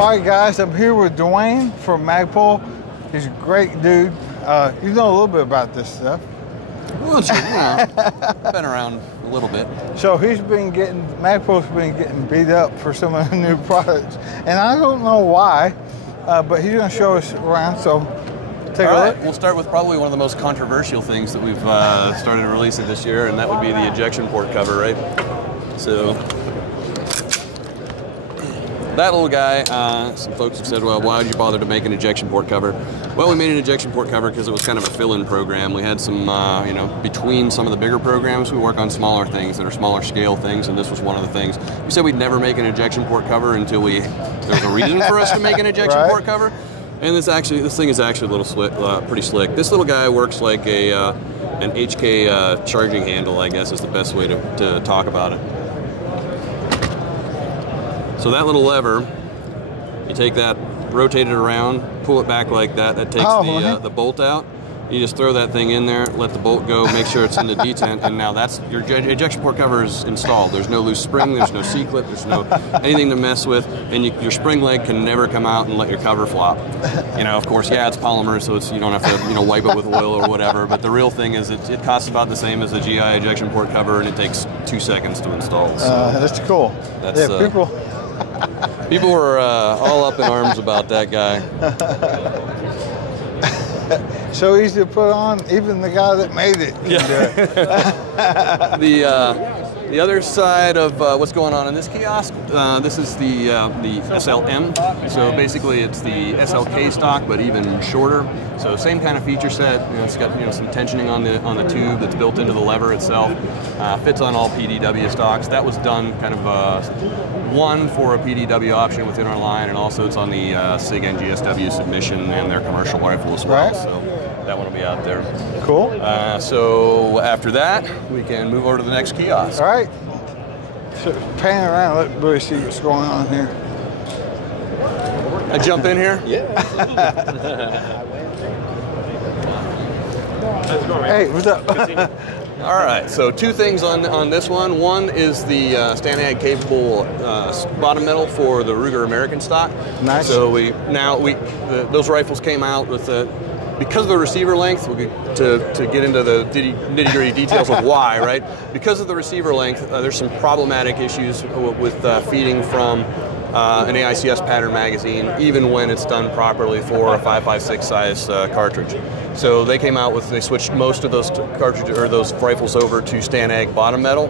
All right, guys, I'm here with Dwayne from Magpul. He's a great dude. You know a little bit about this stuff. Well, sure, been around a little bit. So Magpul's been getting beat up for some of the new products, and I don't know why, but he's going to show us around. So take a look. We'll start with probably one of the most controversial things that we've started releasing this year, and that would be the ejection port cover, right? So that little guy, some folks have said, well, why did you bother to make an ejection port cover? Well, we made an ejection port cover because it was kind of a fill-in program. We had some, between some of the bigger programs, we work on smaller things that are smaller scale things, and this was one of the things. We said we'd never make an ejection port cover until there was a reason for us to make an ejection port cover. And this thing is actually a little slick, pretty slick. This little guy works like an HK charging handle, I guess is the best way to talk about it. So that little lever, you take that, rotate it around, pull it back like that. That takes the bolt out. You just throw that thing in there, let the bolt go, make sure it's in the detent, and now that's your ejection port cover is installed. There's no loose spring, there's no C-clip, there's no anything to mess with, and your spring leg can never come out and let your cover flop. Of course, yeah, it's polymer, so you don't have to wipe it with oil or whatever. But the real thing is it costs about the same as a GI ejection port cover, and it takes 2 seconds to install. So that's cool. That's, people were all up in arms about that guy. So easy to put on, even the guy that made it. Yeah. The other side of what's going on in this kiosk, this is the SLM. So basically it's the SLK stock, but even shorter. So same kind of feature set. It's got some tensioning on the tube that's built into the lever itself. Fits on all PDW stocks. That was done kind of one for a PDW option within our line, and also it's on the SIG NGSW submission and their commercial rifle as well. So that one will be out there. Cool. So after that, we can move over to the next kiosk. All right. So pan around, let everybody see what's going on here. I jump in here? Yeah. Hey, what's up? All right, so 2 things on this one. One is the STANAG capable bottom metal for the Ruger American stock. Nice. So those rifles came out with because of the receiver length, to get into the nitty-gritty details of why, right? Because of the receiver length, there's some problematic issues with feeding from an AICS pattern magazine, even when it's done properly for a 5.56 size cartridge. So they switched most of those cartridges or those rifles over to STANAG bottom metal.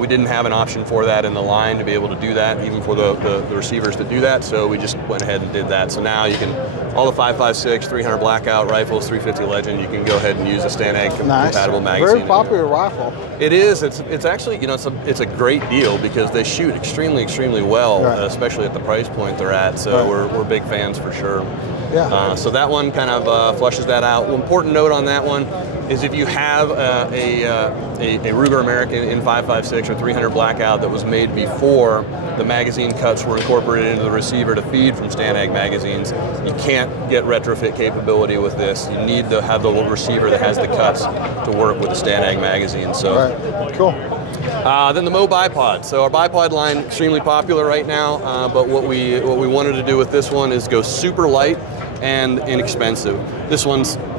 We didn't have an option for that in the line to be able to do that, even for the receivers to do that, so we just went ahead and did that. So now you can, all the 5.56, 300 blackout rifles, 350 Legend, you can go ahead and use a STANAG compatible magazine. Very popular rifle. It is. It's actually, it's a great deal because they shoot extremely, extremely well, especially at the price point they're at. So we're big fans for sure. Yeah. So that one kind of flushes that out. Well, important note on that one is if you have a Ruger American in 5.56 or 300 blackout that was made before the magazine cuts were incorporated into the receiver to feed from STANAG magazines, you can't get retrofit capability with this. You need to have the little receiver that has the cuts to work with the STANAG magazine. So cool. Then the Mo bipod. So our bipod line extremely popular right now, but what we wanted to do with this one is go super light and inexpensive. This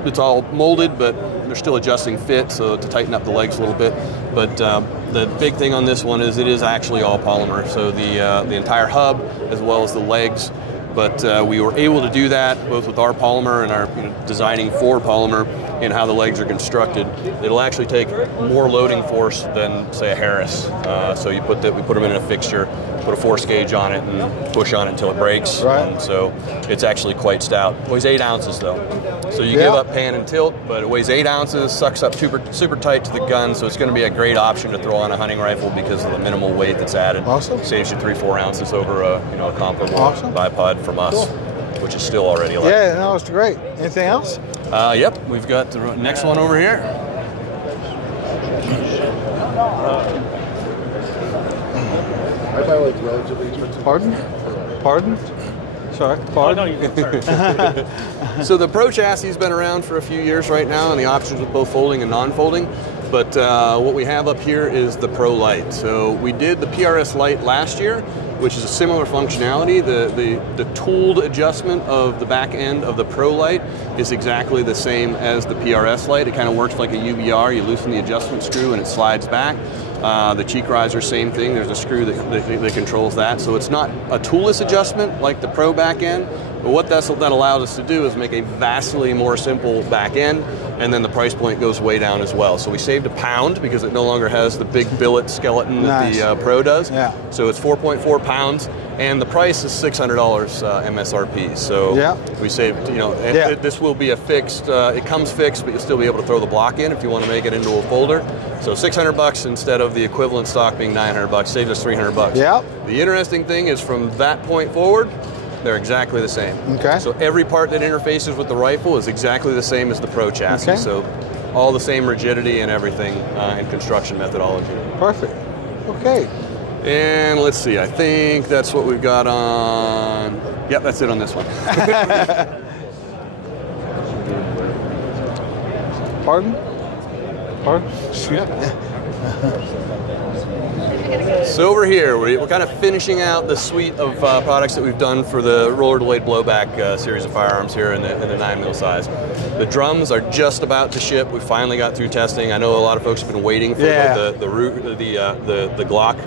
it's all molded, but they're still adjusting fit, so to tighten up the legs a little bit. But the big thing on this one is it is actually all polymer. So the entire hub as well as the legs. But we were able to do that both with our polymer and our designing for polymer in how the legs are constructed. It'll actually take more loading force than say a Harris. So we put them in a fixture, put a force gauge on it, and push on it until it breaks. And so it's actually quite stout. It weighs 8 ounces though. So you give up pan and tilt, but it weighs 8 ounces, sucks up super tight to the gun. So it's going to be a great option to throw on a hunting rifle because of the minimal weight that's added. Awesome. Saves you 3-4 ounces over a comparable bipod from us, which is still already light. Yeah, no, it's great. Anything else? Yep, we've got the next one over here. I buy like relatively expensive. Pardon? Sorry. Pardon? Oh, no, sorry. So the Pro chassis has been around for a few years right now, and the options with both folding and non-folding. But what we have up here is the Pro Lite. So we did the PRS Lite last year, which is a similar functionality. The tooled adjustment of the back end of the Pro light is exactly the same as the PRS light. It kind of works like a UBR. You loosen the adjustment screw and it slides back. The cheek riser, same thing. There's a screw that controls that. So it's not a toolless adjustment like the Pro back end, but what that allows us to do is make a vastly more simple back end, and then the price point goes way down as well. So we saved £1 because it no longer has the big billet skeleton that the Pro does. Yeah. So it's 4.4 pounds, and the price is $600 MSRP. So we saved, you know, this will be a fixed, it comes fixed, but you'll still be able to throw the block in if you want to make it into a folder. So $600 instead of the equivalent stock being $900, saves us $300. Yeah. The interesting thing is from that point forward, they're exactly the same. Okay. So every part that interfaces with the rifle is exactly the same as the Pro chassis. Okay. So all the same rigidity and everything and construction methodology. Perfect. Okay. And let's see, I think that's what we've got on. Yep, that's it on this one. Pardon? Pardon? So over here, we're kind of finishing out the suite of products that we've done for the roller blade blowback series of firearms here in the 9mm size. The drums are just about to ship. We finally got through testing. I know a lot of folks have been waiting for the Glock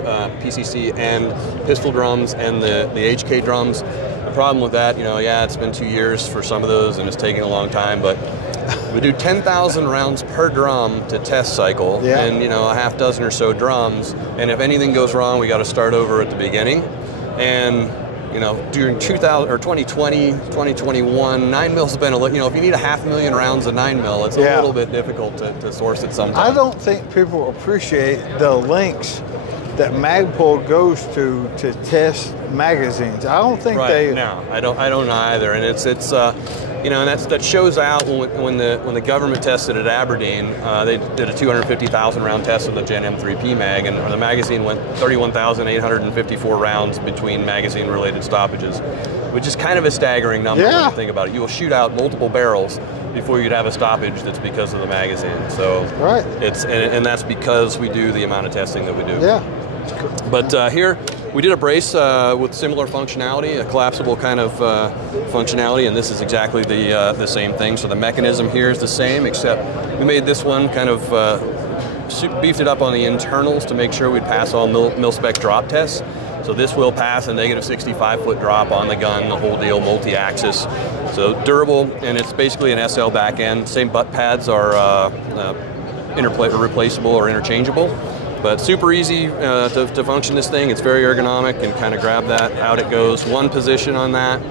PCC and pistol drums and the HK drums. The problem with that, you know, it's been 2 years for some of those and it's taking a long time, but we do 10,000 rounds per drum to test cycle, and you know, a half dozen or so drums. And if anything goes wrong, we got to start over at the beginning. And you know, during 2020, 2021, 9mm has been a you know, if you need 500,000 rounds of 9mm, it's a little bit difficult to source it sometimes. I don't think people appreciate the lengths that Magpul goes to test magazines. I don't think they. No, I don't either. And it's you know, and that shows out when the government tested at Aberdeen. They did a 250,000 round test of the Gen M3P mag, and the magazine went 31,854 rounds between magazine related stoppages, which is kind of a staggering number when you think about it. You will shoot out multiple barrels before you'd have a stoppage that's because of the magazine. So it's and that's because we do the amount of testing that we do. Yeah. But here we did a brace with similar functionality, a collapsible kind of functionality, and this is exactly the same thing. So the mechanism here is the same, except we made this one kind of beefed it up on the internals to make sure we'd pass all mil-spec drop tests. So this will pass a negative 65-foot drop on the gun, the whole deal, multi-axis. So durable, and it's basically an SL back end. Same butt pads are replaceable or interchangeable. But super easy to function this thing. It's very ergonomic and kind of grab that, out it goes. One position on that.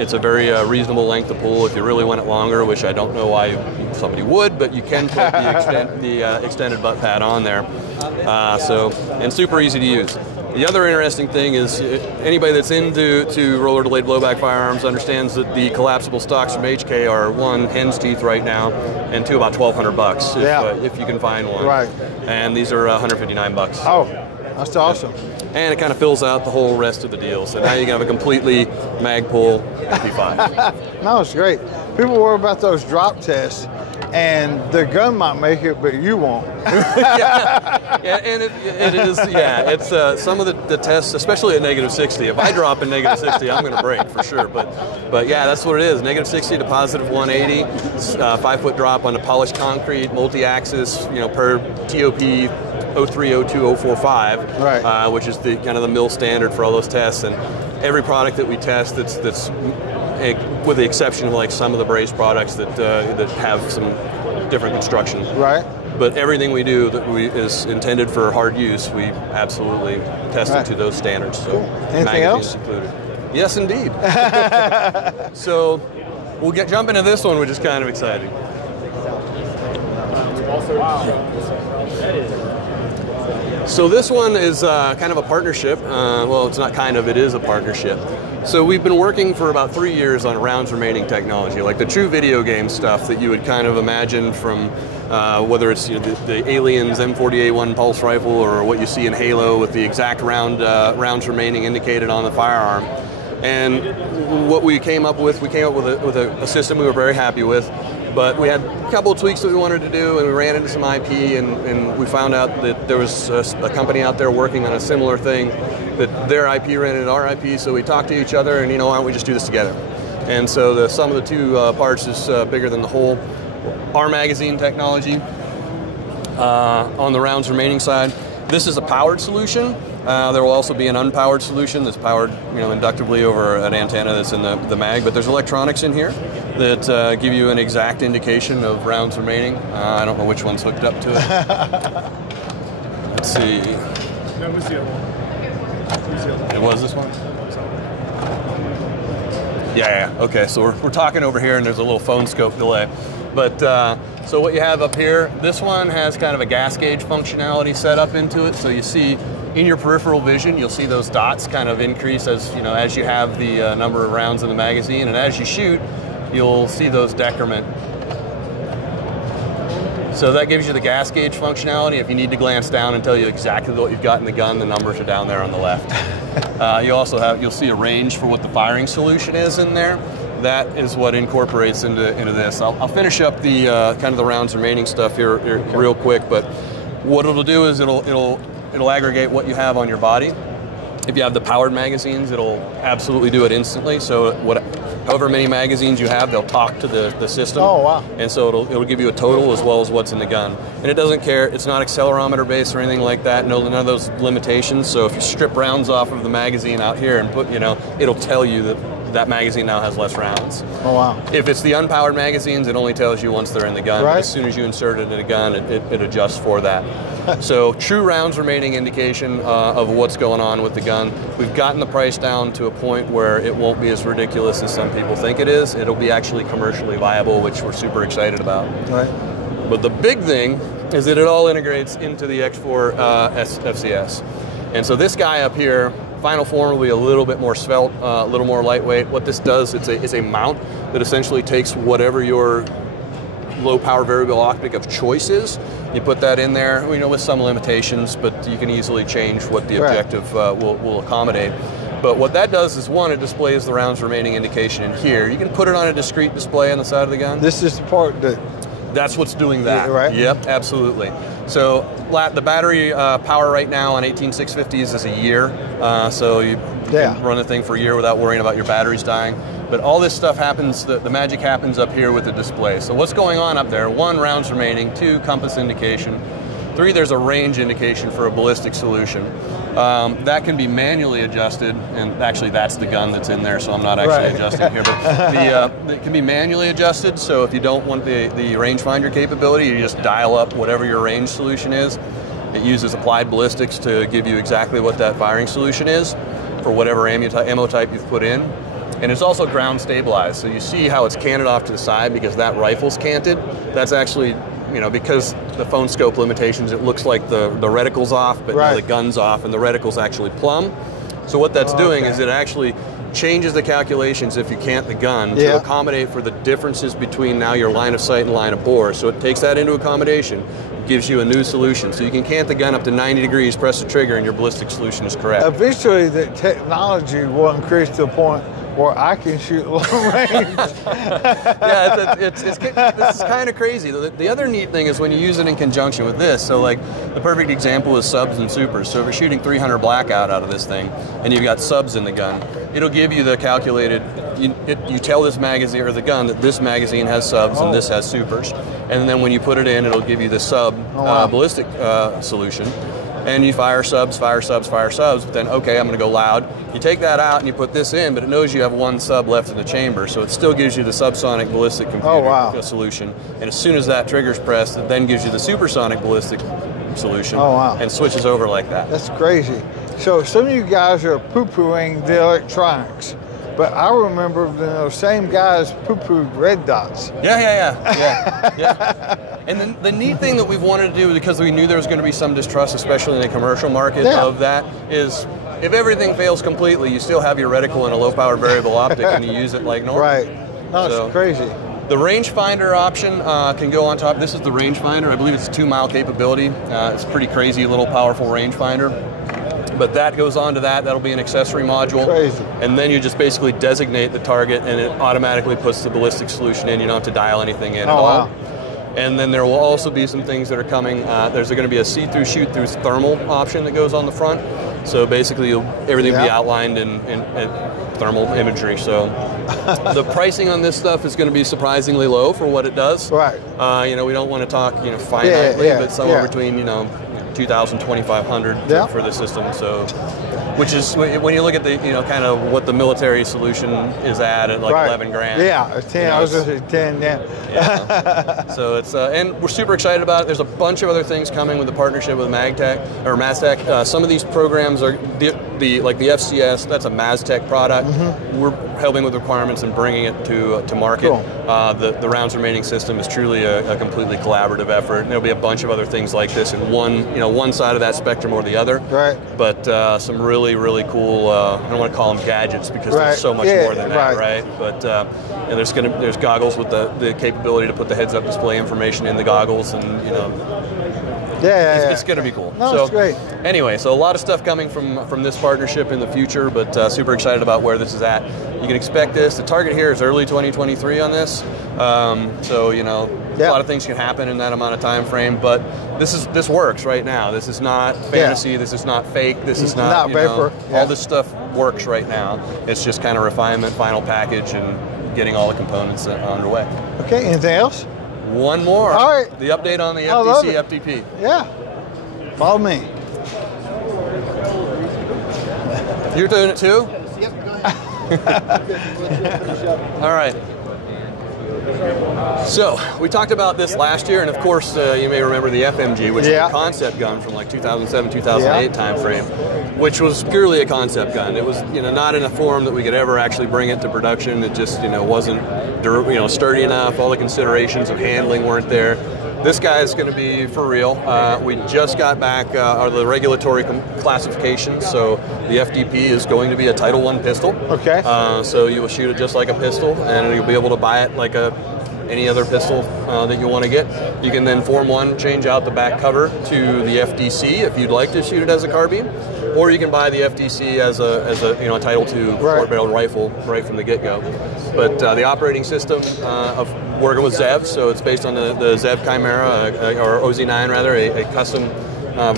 It's a very reasonable length to pull if you really want it longer, which I don't know why somebody would, but you can put the extended butt pad on there. And super easy to use. The other interesting thing is anybody that's into roller blade blowback firearms understands that the collapsible stocks from HK are one, hen's teeth right now, and two, about $1,200 if you can find one. Right. And these are $159. Oh, that's awesome. And it kind of fills out the whole rest of the deal. So now you can have a completely Magpul MP5. No, it's great. People worry about those drop tests, and the gun might make it, but you won't. And it is, it's some of the tests, especially at negative 60. If I drop in negative 60, I'm going to break for sure. But yeah, that's what it is. Negative 60 to positive 180, 5-foot drop on the polished concrete, multi-axis, you know, per TOP 0302045, right. Which is the kind of the mill standard for all those tests. And every product that we test that's with the exception of like some of the brace products that have some different construction. Right. But everything we do is intended for hard use. We absolutely test it to those standards. So cool. Anything else? Included. Yes, indeed. So we'll jump into this one, which is kind of exciting. So this one is kind of a partnership. Well, it's not kind of, it is a partnership. So we've been working for about 3 years on rounds remaining technology, like the true video game stuff that you would kind of imagine from whether it's the Aliens M40A1 pulse rifle or what you see in Halo with the exact rounds remaining indicated on the firearm. And what we came up with a system we were very happy with. But we had a couple of tweaks that we wanted to do, and we ran into some IP, and we found out that there was a company out there working on a similar thing. that their IP ran into our IP, so we talked to each other, and why don't we just do this together? And so the sum of the two parts is bigger than the whole. Our magazine technology on the rounds remaining side. This is a powered solution. There will also be an unpowered solution that's powered, inductively over an antenna that's in the mag. But there's electronics in here that give you an exact indication of rounds remaining. I don't know which one's hooked up to it. Let's see. That was the other one. It was this one? Yeah. Okay. So we're talking over here, and there's a little phone scope delay. But so what you have up here, this one has kind of a gas gauge functionality set up into it. So you see in your peripheral vision, you'll see those dots kind of increase as you have the number of rounds in the magazine, and as you shoot, you'll see those decrement. So that gives you the gas gauge functionality. If you need to glance down and tell you exactly what you've got in the gun, the numbers are down there on the left. You'll see a range for what the firing solution is in there. That is what incorporates into this. I'll finish up the kind of the rounds remaining stuff here real quick, but what it'll do is it'll aggregate what you have on your body. If you have the powered magazines, it'll absolutely do it instantly. So however many magazines you have, they'll talk to the system. Oh, wow. And so it'll give you a total as well as what's in the gun. And it doesn't care, it's not accelerometer based or anything like that, none of those limitations. So if you strip rounds off of the magazine out here and put, it'll tell you that magazine now has less rounds. Oh, wow. If it's the unpowered magazines, it only tells you once they're in the gun. Right. As soon as you insert it in a gun, it adjusts for that. So true rounds remaining indication of what's going on with the gun. We've gotten the price down to a point where it won't be as ridiculous as some people think it is. It'll be actually commercially viable, which we're super excited about. Right. But the big thing is that it all integrates into the X4 FCS. And so this guy up here, final form will be a little bit more svelte, a little more lightweight. What this does, it's a mount that essentially takes whatever your low power variable optic of choice is. You put that in there, with some limitations, but you can easily change what the objective will accommodate. But what that does is, one, it displays the rounds remaining indication in here. You can put it on a discrete display on the side of the gun. This is the part That's what's doing that. Yeah, right? Yep, absolutely. So the battery power right now on 18650s is a year. So you can run the thing for a year without worrying about your batteries dying. But all this stuff happens, the magic happens up here with the display. So what's going on up there? 1, rounds remaining. 2, compass indication. 3, there's a range indication for a ballistic solution. That can be manually adjusted, and actually that's the gun that's in there, so I'm not actually adjusting here. But it can be manually adjusted, so if you don't want the rangefinder capability, you just dial up whatever your range solution is. It uses applied ballistics to give you exactly what that firing solution is for whatever ammo type you've put in. And it's also ground stabilized, so you see how it's canted off to the side because that rifle's canted. That's actually, because the phone scope limitations, it looks like the reticle's off, but now the gun's off, and the reticle's actually plumb. So what that's doing is it actually changes the calculations if you cant the gun to accommodate for the differences between now your line of sight and line of bore. So it takes that into accommodation, gives you a new solution. So you can cant the gun up to 90 degrees, press the trigger, and your ballistic solution is correct. Eventually, the technology will increase to the point where I can shoot long range. Yeah, this is kind of crazy. The other neat thing is when you use it in conjunction with this. So like the perfect example is subs and supers. So if you're shooting 300 blackout out of this thing and you've got subs in the gun, it'll give you the calculated, you tell this magazine or the gun that this magazine has subs and this has supers. And then when you put it in, it'll give you the sub ballistic solution. And you fire subs, but then, okay, I'm going to go loud. You take that out and you put this in, but it knows you have 1 sub left in the chamber, so it still gives you the subsonic ballistic computer solution. And as soon as that trigger's pressed, it then gives you the supersonic ballistic solution and switches over like that. That's crazy. So some of you guys are poo-pooing the electronics, but I remember those same guys poo-pooed red dots. Yeah. And then the neat thing that we've wanted to do, because we knew there was going to be some distrust, especially in the commercial market of that, is if everything fails completely, you still have your reticle and a low-power variable optic, and you use it like normal. Right. No, it's crazy. The rangefinder option can go on top. This is the rangefinder. I believe it's a 2-mile capability. It's a pretty crazy little powerful rangefinder. But that goes on to that. That'll be an accessory module. Crazy. And then you just basically designate the target, and it automatically puts the ballistic solution in. You don't have to dial anything in at all. Wow. And then there will also be some things that are coming. There's going to be a see-through, shoot-through thermal option that goes on the front. So basically, everything will be outlined in thermal imagery. So the pricing on this stuff is going to be surprisingly low for what it does. Right. You know, we don't want to talk, you know, finitely, but somewhere between, you know, 2,000, 2,500 for the system. So, which is, when you look at the, you know, kind of what the military solution is at like 11 grand. Yeah, 10. You know, I was going to say 10. Yeah. So it's, and we're super excited about it. There's a bunch of other things coming with the partnership with Magtech or Maztec. Some of these programs are like the FCS. That's a Maztec product. We're helping with requirements and bringing it to market. Cool. The rounds remaining system is truly a completely collaborative effort. And there'll be a bunch of other things like this in one side of that spectrum or the other. Right. But some really cool. I don't want to call them gadgets because there's so much more than that, right? But and there's goggles with the capability to put the heads-up display information in the goggles, and you know. It's going to be cool. No, it's great. Anyway, so a lot of stuff coming from this partnership in the future, but super excited about where this is at. You can expect this. The target here is early 2023 on this. So, you know, a lot of things can happen in that amount of time frame, but this works right now. This is not fantasy. This is not fake. This is not vapor. All this stuff works right now. It's just kind of refinement, final package, and getting all the components underway. Okay, anything else? One more. All right. The update on the Fdc Ftp. Yeah. Follow me. You're doing it too? Yep, go ahead. All right. So, we talked about this last year, and of course, you may remember the FMG, which is a concept gun from like 2007, 2008 timeframe, which was purely a concept gun. It was, you know, not in a form that we could ever actually bring it to production. It just, you know, wasn't, you know, sturdy enough. All the considerations of handling weren't there. This guy is going to be for real. We just got back the regulatory classifications, so the FDP is going to be a Title I pistol. Okay. So you will shoot it just like a pistol, and you'll be able to buy it like any other pistol that you want to get. You can then Form 1 change out the back cover to the FDC if you'd like to shoot it as a carbine, or you can buy the FDC as a you know, a Title II four-barreled rifle right from the get-go. But the operating system of working with ZEV, so it's based on the ZEV Chimera, or OZ9 rather, a custom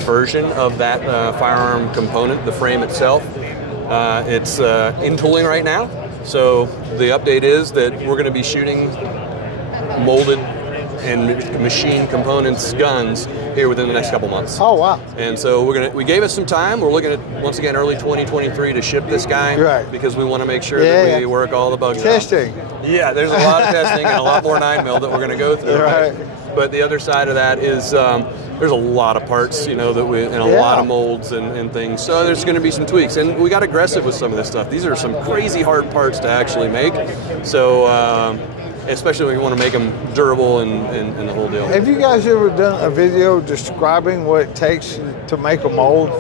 version of that firearm component, the frame itself. It's in tooling right now, so the update is that we're going to be shooting molded and machine components guns here within the next couple months. Oh wow! And so we gave us some time. We're looking at, once again, early 2023 to ship this guy, because we want to make sure that we work all the bugs testing. Yeah, there's a lot of testing and a lot more 9mm that we're going to go through. Right. But the other side of that is there's a lot of parts, you know, and a lot of molds and things. So there's going to be some tweaks, and we got aggressive with some of this stuff. These are some crazy hard parts to actually make. So. Especially when you want to make them durable and the whole deal. Have you guys ever done a video describing what it takes to make a mold?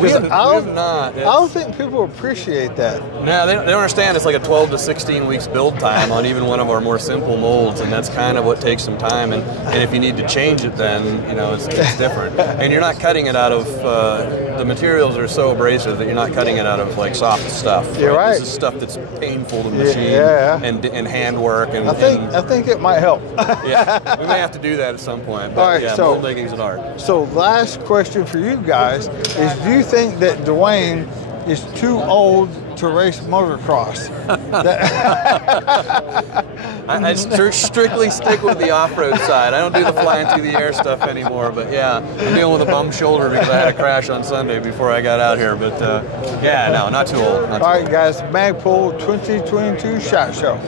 We have not. I don't think people appreciate that. No, they don't understand it's like a 12 to 16 weeks build time on even one of our more simple molds, and that's kind of what takes some time. And if you need to change it, then you know it's different. And you're not cutting it out of the materials are so abrasive that you're not cutting it out of like soft stuff. You're right. This is stuff that's painful to machine and handwork. And I think it might help. Yeah, we may have to do that at some point. But all right, so mold making is an art. So last question for you guys is: do you think that Dwayne is too old to race motocross? I strictly stick with the off-road side. I don't do the flying through the air stuff anymore, but yeah, I'm dealing with a bum shoulder because I had a crash on Sunday before I got out here, but yeah, no, not too old. All right, guys, Magpul 2022 SHOT Show.